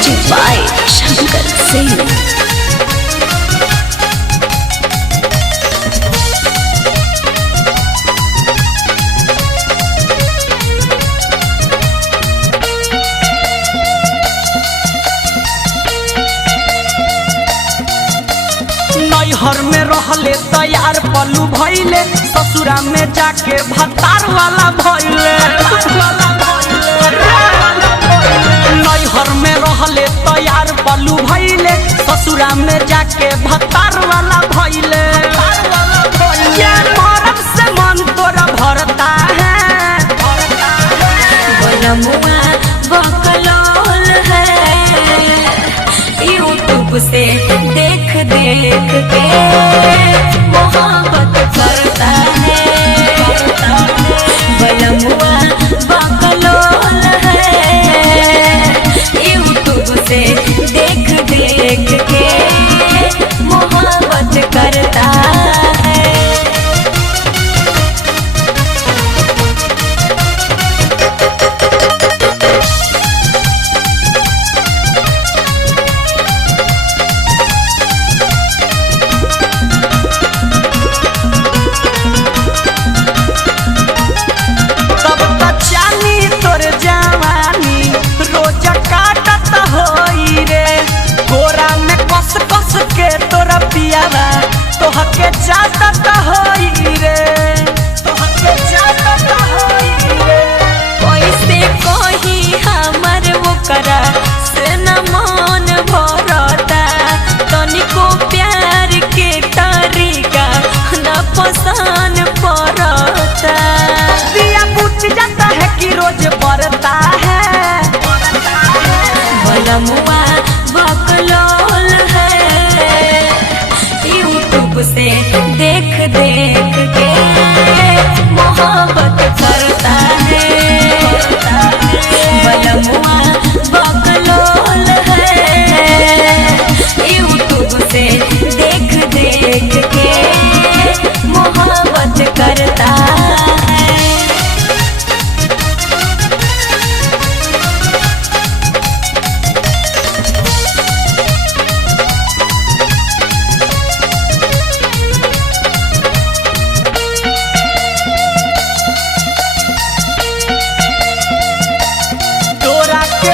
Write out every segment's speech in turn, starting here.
Music by Shankar Singh. नैहर में रहले तैयार पलू भइले, ससुरा में जाके भतार वाला भइले। नैहर में रहले तैयार पलू भइले, ससुरा में जाके भतार वाला भइले। ये मरद से मन तोरा भरता है, बनमुआ बकलोल है, यूट्यूब से देख देख के मोहब्बत करता है। बनमुआ बकलोल है, यूट्यूब से देख देख के मोहब्बत करता है। तोहके चाहत होई रे, तोहके चाहत होई रे। कैसे कही हमर ओकरा से न मन भरता, तनिको प्यार के तरीका न पसंद पड़ता। दिया बुझ जाता है कि रोज बढ़ता है, बनमुआ बकलोल है, यूट्यूब से देख देख के मोहब्बत करता है। बनमुआ बकलोल है, यूट्यूब से देख देख के मोहब्बत करता है।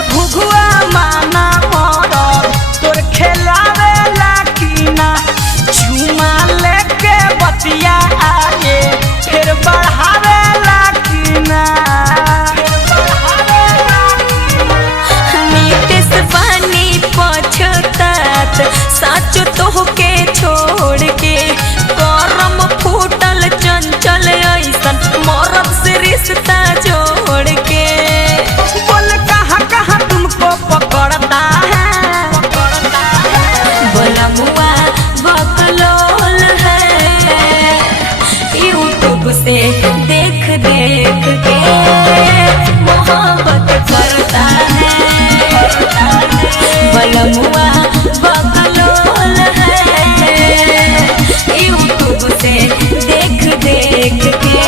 भुगुआ माना मरद तोर खेलावे लाकीना, चुमा लेके बतिया आगे फिर बढ़ावे लाकीना। नीतीश पानी पछतात सच तोहके छोड़ के, करम फूटल चंचल ऐसन मरद से रिश्ता जोड़ के। तुमको पकड़ता है, बनमुआ बकलोल है, यूट्यूब से देख देख के मोहब्बत करता है। बनमुआ बकलोल है, यूट्यूब से देख देख के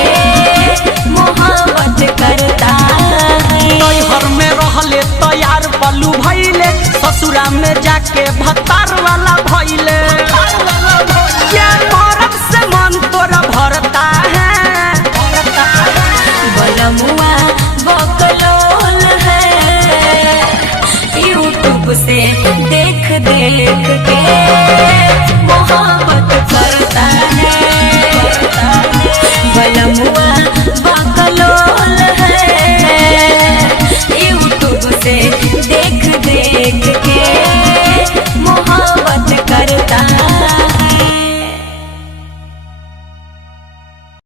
मोहब्बत करता है। नैहर में रहले तैयार पलू भइले, ससुरा में जाके भतार वाला भइले। क्या मरद से मन तोरा भरता है, बनमुआ बकलोल है, यूट्यूब से देख देख के मोहब्बत